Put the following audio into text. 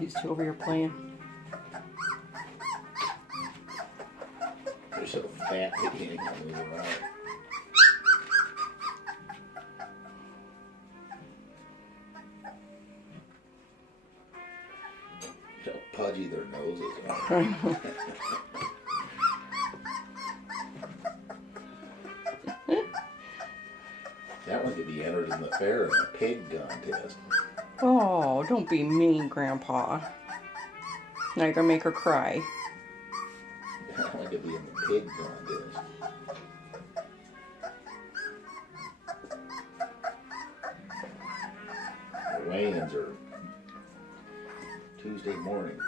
These two over here playing. They're so fat they can't even move around. How pudgy their noses are. That one could be entered in the fair in a pig contest. Oh, don't be mean, Grandpa. Now you're gonna make her cry. That one could be in the pig contest. The weigh-ins are Tuesday morning.